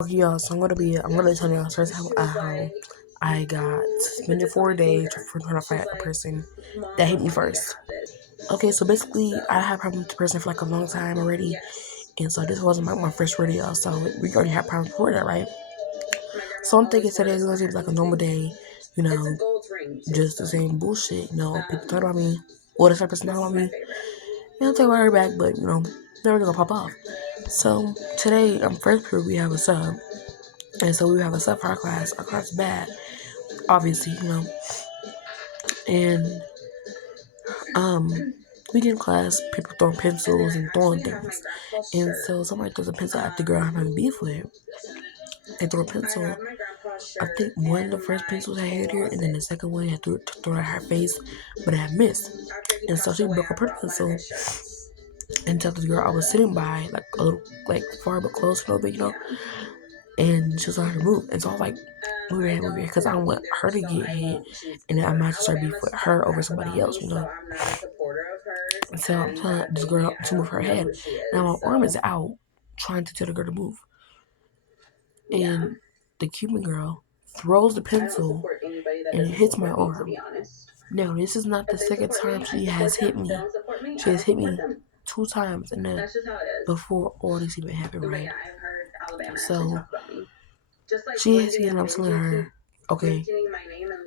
Okay, y'all, so I'm gonna tell y'all first how I got suspended 4 days for trying to fight a person that hit me first. Okay, so basically, I had problems with the person for like a long time already, and so this wasn't my first rodeo, so we already had problems before that, right? So I'm thinking today's gonna be like a normal day, you know, just the same bullshit. People talk about me, or the same person talk about me, and I'll take my back, but never gonna pop off. So today, first period, we have a sub. And so we have a sub for our class. Our class is bad, obviously. And um, we get in class, people throwing pencils and throwing things. And so somebody throws a pencil at the girl I'm having beef with. They throw a pencil. I think one of the first pencils had hit her, and then the second one had threw at her face, but it had missed. And so she broke up her pencil and told the girl I was sitting by, like a little, like far but close a little bit. And she was on her move. And so I was like, move here, because I don't want her to get hit, and then I might just start beef with her over somebody else. And so I'm telling this girl to move her head. Now my arm is out, trying to tell the girl to move. And the Cuban girl throws the pencil, and it hits my arm. Now, this is not the second time she has hit me. She has hit me 2 times, and then before all this even happened, right? So she hits me, and I'm telling her, okay,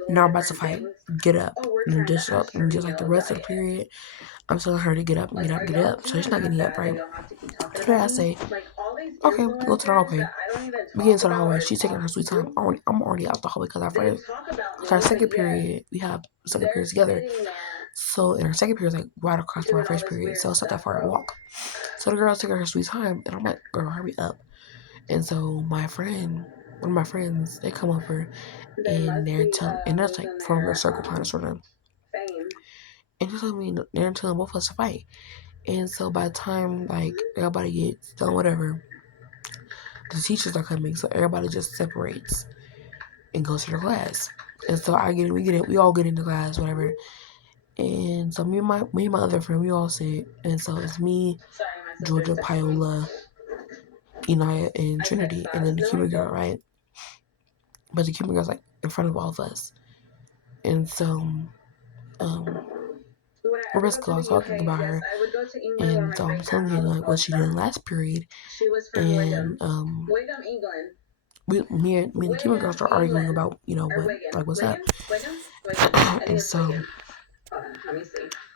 now I'm about to fight. Get up. And just up. And just like the rest of the period, I'm telling her to get up and get up, get up. So she's not getting up, right? So I say, okay, go to the hallway. We get into the hallway. She's taking her sweet time. I'm already out the hallway because our second period, we have second period together. So in our second period, like right across from our first period. So it's not that far to walk. So the girl's taking her sweet time, and I'm like, girl, hurry up. And so one of my friends, they come over, and and that's like from a circle kind of sort of. And just telling me they're telling both of us to fight. And so by the time like everybody gets done, whatever, the teachers are coming, so everybody just separates and goes to their class. And so we all get into class, whatever. And so me and my other friend, we all sit. And so it's me, Georgia, Piola, Enaya, and Trinity, and then the Cuban girl, right? But the Cuban girl's like in front of all of us. And so we're basically all talking about her. And so I'm telling you like what she did in last period. And me and the Cuban girl start arguing about what's up. And so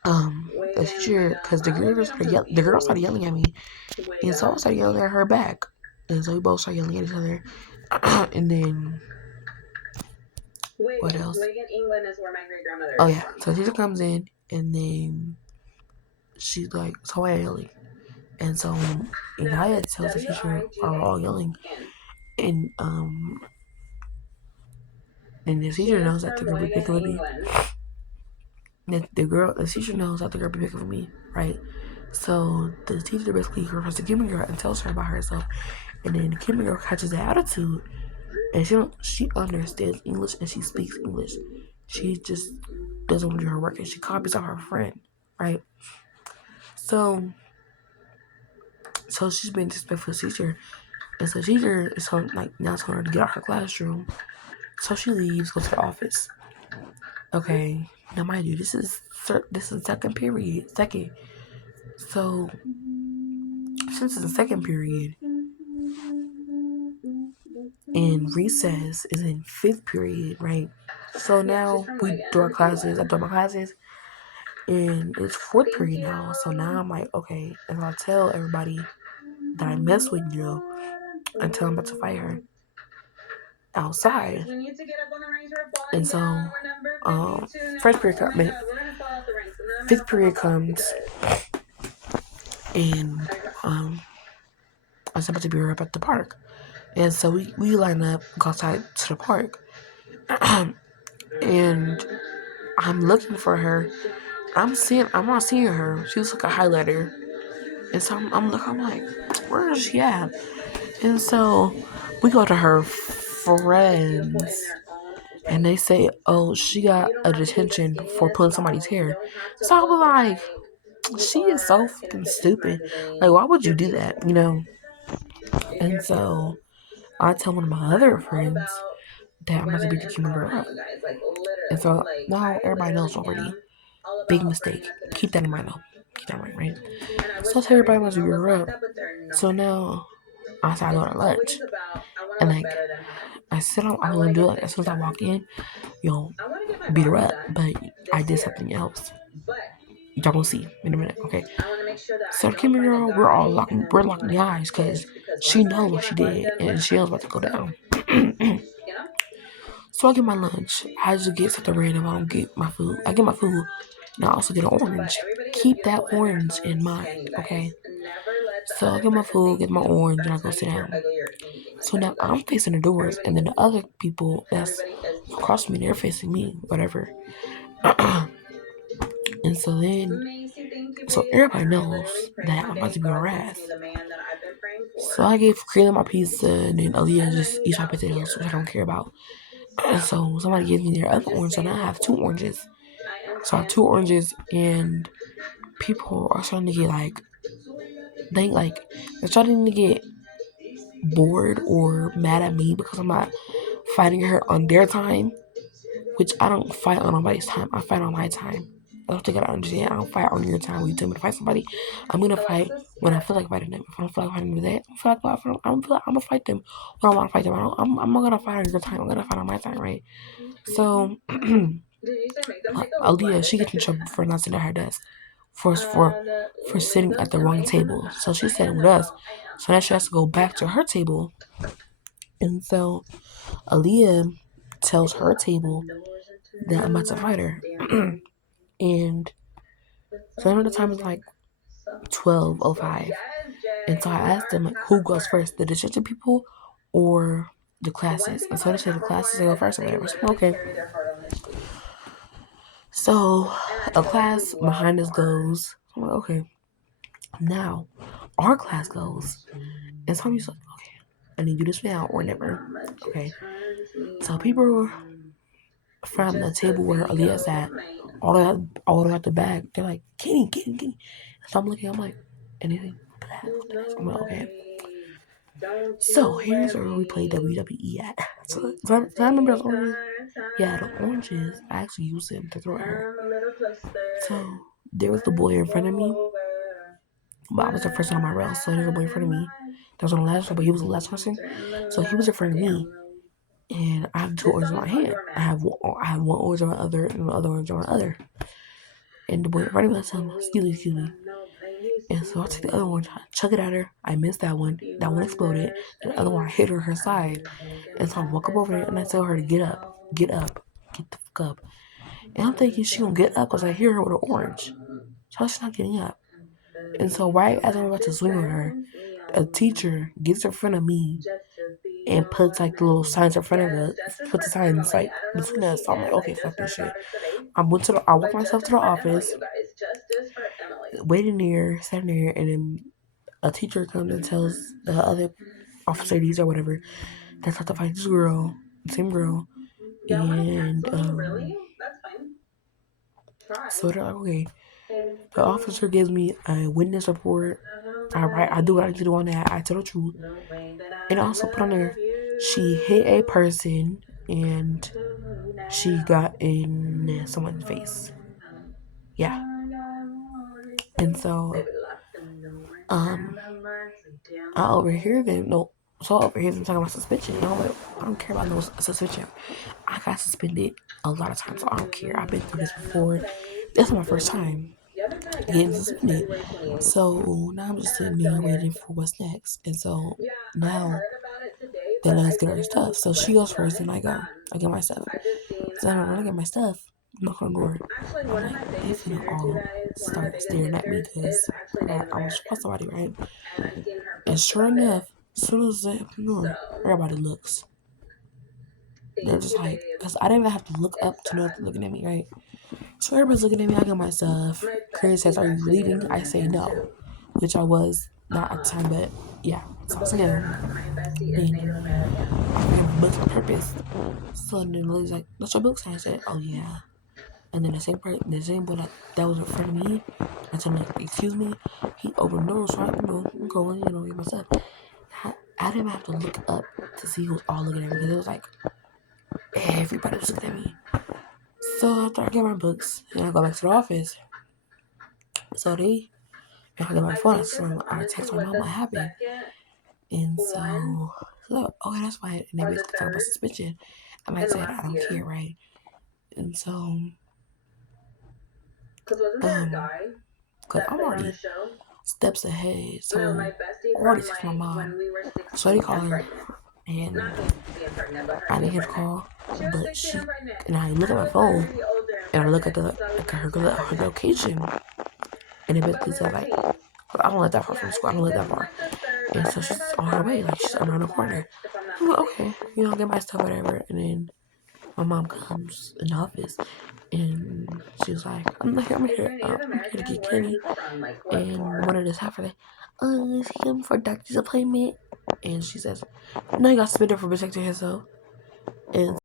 the teacher, because the girl started yelling at me, and so I started yelling at her back, and so we both started yelling at each other. And then what else? Oh yeah, so the teacher comes in, and then she's like, so why are you yelling? And so Inaya tells the teacher, are we all yelling? And the teacher knows that the girl be picking with me. The teacher knows that the girl be picking with me, right? So the teacher basically refers to the Cuban girl and tells her about herself. And then the Cuban girl catches the attitude, and she understands English and she speaks English. She just doesn't want to do her work, and she copies off her friend, right? So she's being disrespectful to the teacher, and so the teacher is now telling her to get out of her classroom. So she leaves, goes to the office. Okay, now mind you, this is second period. So since it's the second period, and recess is in fifth period, right? So now we do our classes. I do my classes, and it's fourth period now. So now I'm like, okay, and I'll tell everybody that I mess with until I'm about to fight her outside. And so, first period comes, fifth period comes, and I was about to be right at the park. And so we line up, go outside to the park, and I'm looking for her. I'm not seeing her. She was like a highlighter, and so I'm like, where is she at? And so we go to her friends, and they say, oh, she got a detention for pulling somebody's hair. So I was like, she is so fucking stupid. Like, why would you do that? And so I tell one of my other friends that I'm about to beat the human girl up. And so now everybody knows already. Big mistake. Keep that in mind though. Keep that in mind, right? So I tell everybody I'm about to beat her up. So now I start going to lunch. And like I said I'm gonna do it like as soon as I walk in, beat her up. But I did something else. Y'all gonna see in a minute, okay? So the Kimmy girl, we're locking the eyes because she knows what she did and she knows what to go down. So I get my lunch. I just get something random. I don't get my food. I get my food. And I also get an orange. Keep that orange in mind, okay? So I get my food, get my orange, and I go sit down. So now I'm facing the doors, and then the other people that's across from me, they're facing me, whatever. And so everybody knows that I'm about to be harassed. So I gave Creela my pizza, and then Aaliyah just eats my potatoes, which I don't care about. And so somebody gave me their other orange, so now I have 2 oranges. So I have 2 oranges, and people are starting to get they're starting to get bored or mad at me because I'm not fighting her on their time, which I don't fight on nobody's time. I fight on my time. I don't think I understand. I don't fight on your time. When you tell me to fight somebody, I'm gonna fight when I feel like fighting them. If I don't feel like fighting them today, I'm gonna fight them when I want to fight them. I'm not gonna fight on your time. I'm gonna fight on my time, right? So, Aaliyah, she gets in trouble for not sitting at her desk, for sitting at the wrong table. So she's sitting with us. So now she has to go back to her table, and so Aaliyah tells her table that I'm about to fight her. And so I know the time is like 12:05. And so I asked them like who goes first, the district people or the classes. And so they said the classes go first or whatever. So okay. So a class behind us goes, I'm like, okay. Now our class goes. And so I'm just like, okay, I need you to sit down or never. Okay. So people from the table where Aaliyah's at, all the way at the back, they're like, Kenny. So I'm looking, I'm like, anything? I'm like, okay. So here's where we play WWE at. So I remember those oranges. Yeah, the oranges, I actually used them to throw at her. So there was the boy in front of me, but I was the first one on my row. So there's a boy in front of me. That was on the last row, but he was the last person. So he was in front of me. And I have 2 oranges in my hand. I have one orange on my other and the other orange on my other. And the boy in front of me was telling me, excuse me. And so I took the other one, I chuck it at her. I missed that one. That one exploded. And the other one I hit her side. And so I walk up over there and I tell her to get up, get the fuck up. And I'm thinking she gonna get up because I hear her with an orange. So she's not getting up. And so right as I'm about to swing on her, a teacher gets in front of me and puts like the little signs in front of us, put the signs like between us. So I'm like, okay, fuck this shit. I walked myself to the office, waiting there, sitting there, and then a teacher comes and tells the other officers or whatever that's not to fight this girl, same girl, and so they're like, okay. The officer gives me a witness report. I do what I need to do on that. I tell the truth. And I also put on there, she hit a person and she got in someone's face. Yeah. And so, I overhear them. No, so I overhear them talking about suspension. And I'm like, I don't care about no suspension. I got suspended a lot of times, so I don't care. I've been through this before. This is my first time getting suspended. So now I'm just sitting there waiting for what's next. And so now the let's get our stuff. So she goes first and I go. I get my stuff. So when I get my stuff, knock on the door. I'm like, they finna all start staring at me because I was supposed somebody, right? And sure enough, as soon as they open the door, everybody looks. They're just like, because I didn't even have to look up to know they're looking at me, right? So everybody's looking at me. I get my stuff. Chris says, "Are you leaving?" I say no, which I was not at the time, but yeah. So I was no. Then I forgot my books on purpose. So then the lady's like, "What's your books?" And I said, "Oh yeah." And then the same boy that was in front of me, I told him, like, "Excuse me." He opened the door, so I, I'm going, get my stuff. I didn't have to look up to see who was all looking at me because it was like everybody was looking at me. So after I get my books and I go back to the office, so I get my phone. So I text my mom what happened, and so okay, that's fine. And they basically talk about suspension. And I said I don't care, right? And so cause I'm already steps ahead. So I already text my mom. So I call her, and I didn't hear the call, but she and I look at my phone and I look at her location, and it basically said like, I don't live that far from school. I don't live that far, and so she's on her way, like she's around the corner. I'm like, okay, get my stuff, whatever, and then my mom comes in the office and she was like, I'm here to get Kenny. And one of the staff are like, is he coming for a doctor's appointment? And she says, no, he got suspended for protecting himself. And